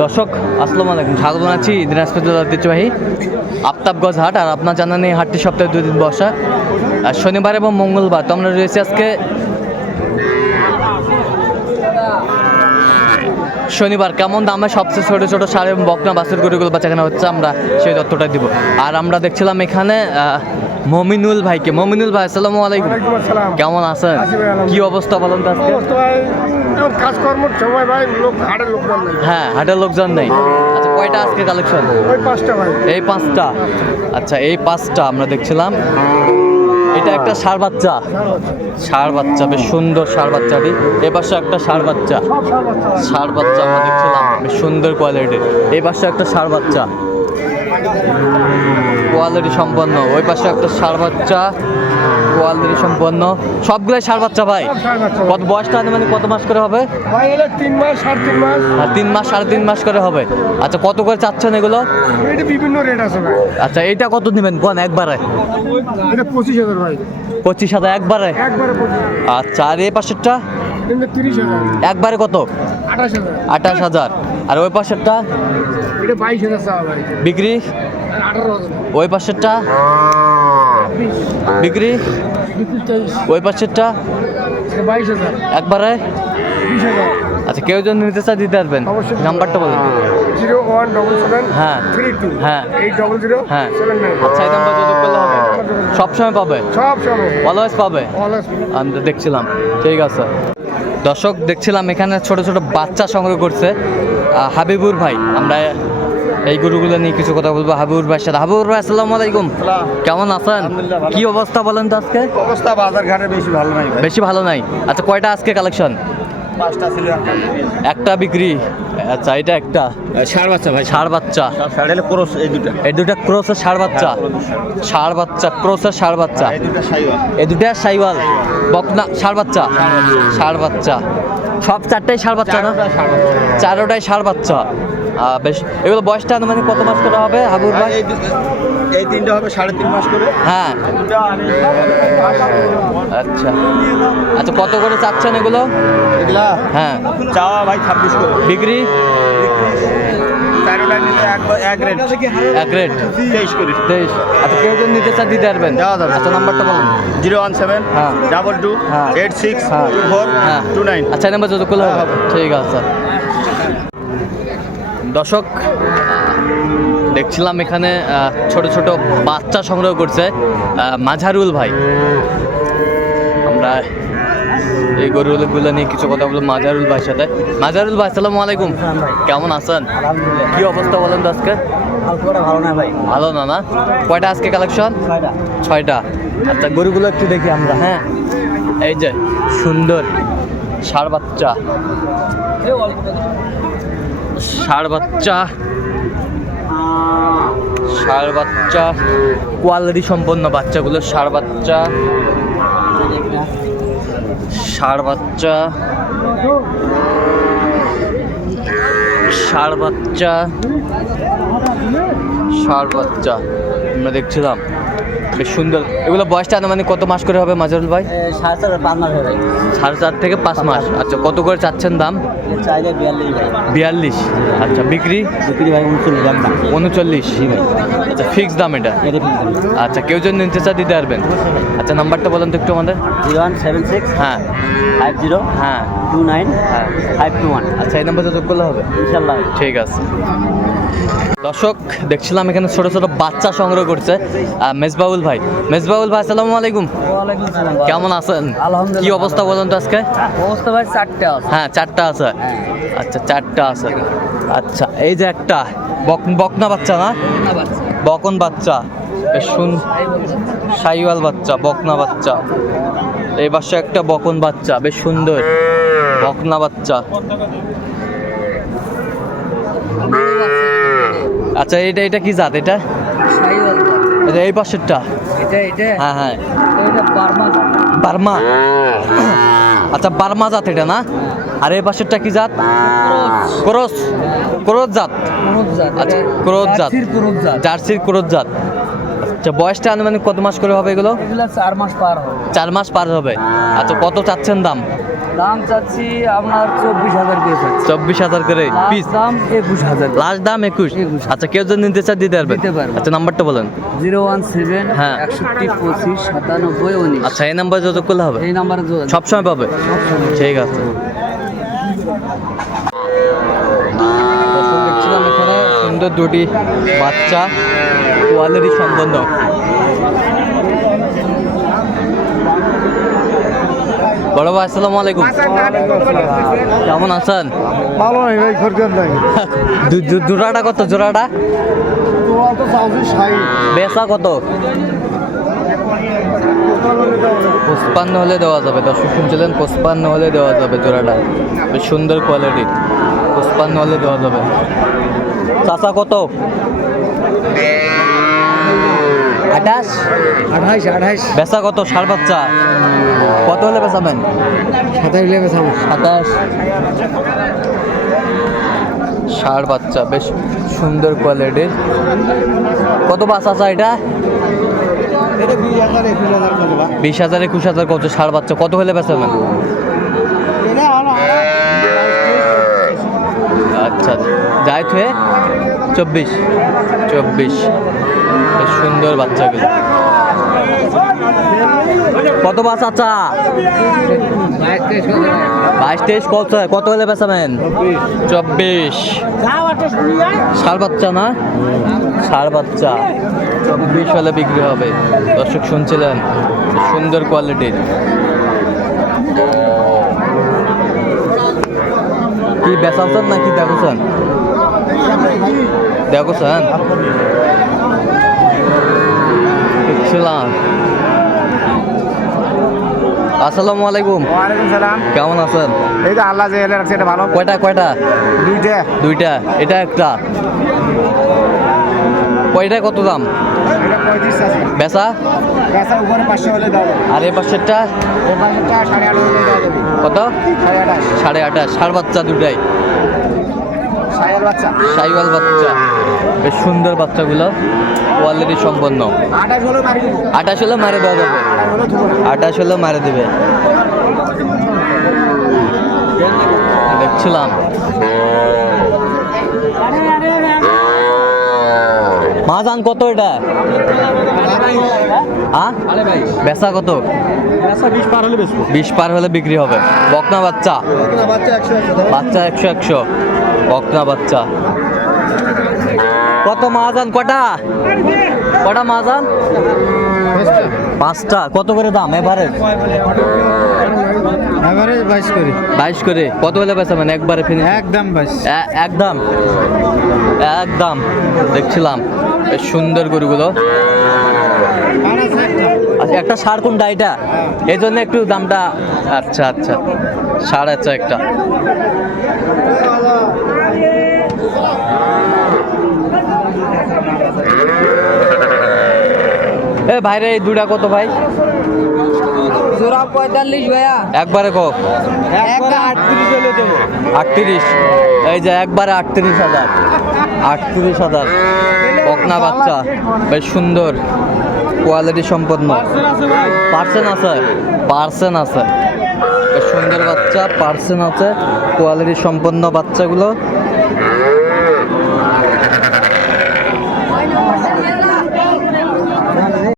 দর্শক, আসসালামু আলাইকুম। স্বাগত জানাচ্ছি দিনাজপুর ঐতিহ্যবাহী আফতাবগঞ্জ হাট আর আপনার জানা নেই, হাটটি সপ্তাহে দুই দিন বসা। আর শনিবার এবং মঙ্গলবার, তো আমরা রয়েছি আজকে শনিবার। কেমন দামে সবচেয়ে ছোটো ছোটো সার এবং বকনা বাসুর গরুগুলো বাচ্চাখানা হচ্ছে আমরা সেই তথ্যটা দিব। আর আমরা দেখছিলাম এখানে মমিনুল ভাইকে। মমিনুল ভাই আসসালামু আলাইকুম। ওয়ালাইকুম কেমন আছেন। কি অবস্থা বলেন তো আজকে? কাজকর্ম সময় ভাই লোক হাটের লোকজন নেই। হ্যাঁ হাটের লোকজন নেই। আচ্ছা কয়টা আজকে কালেকশন ওই পাঁচটা ভাই। এই পাঁচটা। আচ্ছা এই পাঁচটা আমরা দেখছিলাম। এটা একটা সার বাচ্চা। সার বাচ্চা বেশ সুন্দর ষাঁড় বাচ্চাটি এ পাশে একটা ষাঁড় বাচ্চা। সব বাচ্চা। আমরা দেখছিলাম বেশ সুন্দর কোয়ালিটির এই পাশে একটা ষাঁড় বাচ্চা। কোয়ালিটি সম্পন্ন। ওই পাশে একটা ষাঁড় বাচ্চা কোয়ালিটি সম্পন্ন। সবগুলাই ষাঁড় বাচ্চা ভাই। কত বয়সটা মানে কত মাস করে হবে? তিন মাস সাড়ে তিন মাস। আর তিন মাস সাড়ে তিন মাস করে হবে। আচ্ছা কত করে চাচ্ছেন এগুলো? বিভিন্ন রেট আছে আচ্ছা এটা কত নেবেন? কোন একবারে? এটা পঁচিশ হাজার ভাই। পঁচিশ হাজার একবারে? আচ্ছা আর এই পাশেরটা? একবারে কত? আঠাশ হাজার। আর ওই পাশেরটা? বিক্রি? ওই পাশেরটা? বিক্রি? ওই পাশেরটা? একবারে? আচ্ছা কেউ যদি নিতে চায় দিতে পারবেন নাম্বারটা বলুন জিরো ওয়ান ডবল সেভেন হ্যাঁ। থ্রি টু হ্যাঁ। এইট ডবল জিরো হ্যাঁ। সেভেন আচ্ছা এই নাম্বার যোগাযোগ করলে হবে। সবসময় পাবে সব সময় অলওয়েজ পাবে? অলওয়েজ আমরা দেখছিলাম। ঠিক আছে। দর্শক, দেখছিলাম এখানে ছোট ছোট বাচ্চা সংগ্রহ করছে হাবিবুর ভাই। আমরা এই গরুগুলো নিয়ে কিছু কথা বলব। হাবিবুর ভাইয়ের সাথে। হাবিবুর ভাই আসসালামু আলাইকুম। কেমন আছেন? আলহামদুলিল্লাহ, কি অবস্থা বলেন তো আজকে? অবস্থা বাজার ঘাটে বেশি ভালো নাই বেশি ভালো নাই। আচ্ছা কয়টা আজকে কালেকশন পাঁচটা ছিল একটা। বিক্রি। আচ্ছা এটা একটা? ষাড় বাচ্চা ভাই। ষাড় বাচ্চা। ষাড় ক্রস এই দুটা এই দুটা ক্রসের ষাড় বাচ্চা? ষাড় বাচ্চা। ক্রসের ষাড় বাচ্চা? এই দুটা সাইওয়াল। এই বকনা ষাড় বাচ্চা? ষাড় বাচ্চা। সব চারটাই ষাড় বাচ্চা না? চারোটাই ষাড় বাচ্চা। বেশ এগুলো বয়সটা আনুমানিক কত মাস করে হবে হাবুর ভাই? এই তিনটা হবে সাড়ে তিন মাস করে। হ্যাঁ। আচ্ছা। আচ্ছা কত করে চাচ্ছেন এগুলো? এগুলা হ্যাঁ। চাওয়া ভাই ছাব্বিশ করে। বিক্রি? আচ্ছা হ্যাঁ। ঠিক আছে। দর্শক, দেখছিলাম এখানে ছোট ছোট বাচ্চা সংগ্রহ করছে মাঝারুল ভাই। আমরা এই গরুগুলো নিয়ে কিছু কথা বলব মাঝারুল ভাইয়ের সাথে। মাঝারুল ভাই, আসসালামু আলাইকুম। কেমন আছেন? কি অবস্থা বলেন তো আজকে? ভালো না না? কয়টা আজকে কালেকশন ছয়টা। আচ্ছা গরুগুলো একটু দেখি আমরা। হ্যাঁ এই যে, সুন্দর ষাড় বাচ্চা। ষাড় বাচ্চা ষাড় বাচ্চা কোয়ালিটি সম্পন্ন বাচ্চাগুলো ষাড় বাচ্চা ষাড় বাচ্চা ষাড় বাচ্চা ষাড় বাচ্চা আমরা দেখছিলাম। বেশ সুন্দর। এগুলো বয়সটা আনুমানিক কত মাস করে হবে মাজারুল ভাই? সাড়ে চার পাঁচ মাস হবে। সাড়ে চার থেকে পাঁচ মাস। আচ্ছা কত করে চাচ্ছেন দাম? বিয়াল্লিশ আচ্ছা বিক্রি? বিক্রি ভাই উনচল্লিশ দাম। উনচল্লিশ। আচ্ছা ফিক্স দাম এটা? আচ্ছা কেউ যদি নিতে চা দিতে পারবেন। আচ্ছা নাম্বারটা বলেন তো একটু আমাদের। জিরো ওয়ান সেভেন সিক্স হ্যাঁ। ফাইভ জিরো হ্যাঁ। টু নাইন হ্যাঁ। Five two one. আচ্ছা এই নাম্বারটা যোগ করলে হবে? ইনশাল্লাহ। ঠিক আছে। দর্শক দেখছিলাম এখানে ছোট ছোট বাচ্চা সংগ্রহ করছে। আহ, মেজবাউল ভাই। মেজবাউল ভাই আসসালামু আলাইকুম। কেমন আছেন? আলহামদুলিল্লাহ, কি অবস্থা বলেন তো আজকে? অবস্থা ভাই চারটে আছে। হ্যাঁ চারটা আছে। আচ্ছা চারটা আছে। আচ্ছা এই যে একটা বক বকনা বাচ্চা না? বকন বাচ্চা। বেশ শুন সাইওয়াল বাচ্চা বকনা বাচ্চা। এই পাশে একটা বকন বাচ্চা বেশ সুন্দর। বকনা বাচ্চা। আচ্ছা এটা এটা কি জাত এটা? এটা এই পাশেরটা। এটা এটা? হ্যাঁ হ্যাঁ। এটা বার্মা বার্মা। আচ্ছা বার্মা জাত এটা না? আর এই পাশেরটা কি জাত? ক্রস। ক্রস জাত। আচ্ছা ক্রস জাত। জার্সির ক্রস জাত। আচ্ছা বয়সটা আনুমানিক কত মাস করে হবে এগুলো চার মাস পার হবে। চার মাস পার হবে। আচ্ছা কত চাচ্ছেন দাম? দাম চাচ্ছি আপনার চব্বিশ হাজার করে চব্বিশ হাজার করে পিস? দাম একুশ হাজার লাস্ট দাম একুশ। আচ্ছা কেউ যদি নিতে চায় দিতে পারবে। আচ্ছা নাম্বারটা বলেন। জিরো ওয়ান সেভেন হ্যাঁ। একষট্টি পঁচিশ সাতানব্বই উনিশ। আচ্ছা এই নাম্বার যত করলে হবে? এই নাম্বারে যোগাযোগ। সবসময় পাবে? ঠিক আছে। দেখছিলাম এখানে সুন্দর দুটি বাচ্চা কোয়ালিটি সম্পন্ন। বড় ভাই আসসালামু আলাইকুম। কেমন আছেন? ভালো নাই ভাই খরচার নাই? জোড়াটা কত জোড়াটা? বেচা কত? পঁচপান্ন হলে দেওয়া যাবে দর্শক শুনছিলেন পঁচপান্ন হলে দেওয়া যাবে জোড়াটা। বেশ সুন্দর কোয়ালিটির পঁচপান্ন হলে দেওয়া যাবে। চাচা কত? আঠাশ। আঠাইশ আঠাইশ বেচা কত? সার বাচ্চা কত হলে বেচাবেন? সাতাইশ লেগে সাতাশ। ষাড় বাচ্চা বেশ সুন্দর কোয়ালিটির। কত বাস আছে এটা? বিশ হাজার একুশ হাজার কত? ষাড় বাচ্চা কত হলে বেচাবেন? আচ্ছা যাই থুয়ে চব্বিশ। চব্বিশ। বেশ সুন্দর বাচ্চাগুলো কত বাস আচ্ছা বাইশ তেইশ কত? কত হলে বেচাবেন চব্বিশ। সার বাচ্চা না? সার বাচ্চা। চব্বিশ হলে বিক্রি হবে। দর্শক শুনছিলেন সুন্দর কোয়ালিটির কি বেচাচ্ছেন নাকি দেখছেন? দেখছেন? দেখছিলাম আসসালামু আলাইকুম। ওয়ালাইকুম সালাম। কেমন আছেন? এই তো আল্লাহ এলে রাখছে এটা ভালো। কয়টা কয়টা? দুইটা। দুইটা। এটা একটা। কয়টা কত দাম? এটা পঁয়ত্রিশ আছে। বেচা? গাছের উপরে পাঁচশো হলে দেওয়া আর এই পাশেরটা এই পাঁচশোটা সাড়ে হলে দেওয়া কত? সাড়ে আঠাশ। সাড়ে আঠাশ। ষাড় বাচ্চা দুটাই। সাড়ে বাচ্চা। সাইওয়াল বাচ্চা। বেশ সুন্দর বাচ্চাগুলো। কোয়ালিটি সম্পন্ন। আঠাশ হলে মারি দেওয়া যাবে। আঠাশ হলে মারে দেবে। দেখছিলাম। মাজান কত এটা? বেচা কত? বিশ পার হলে পার হলে বিক্রি হবে। বকনা বাচ্চা। বাচ্চা একশো একশো। বকনা বাচ্চা। কত মাজান কটা? কটা মাজান পাঁচটা। কত করে দাম এবারে? বাইশ করি। বাইশ করে। কত হলে বেচাবেন একবারে ফিনিশ একদম বাইশ। একদম? একদম। দেখছিলাম। বেশ সুন্দর গরুগুলো। আচ্ছা একটা সার কোনটা এটা? এই জন্য একটু দামটা আচ্ছা আচ্ছা। আচ্ছা একটা। এ ভাইরে এই দুটা কত ভাই? জোড়া পঁয়তাল্লিশ ভাইয়া। একবারে আটত্রিশ এই যে একবারে আটত্রিশ হাজার। আটত্রিশ হাজার। বাচ্চা। বেশ সুন্দর। কোয়ালিটি সম্পন্ন। পার্সেন আছে। পার্সেন আছে। সুন্দর বাচ্চা পার্সেন আছে কোয়ালিটি সম্পন্ন বাচ্চাগুলো।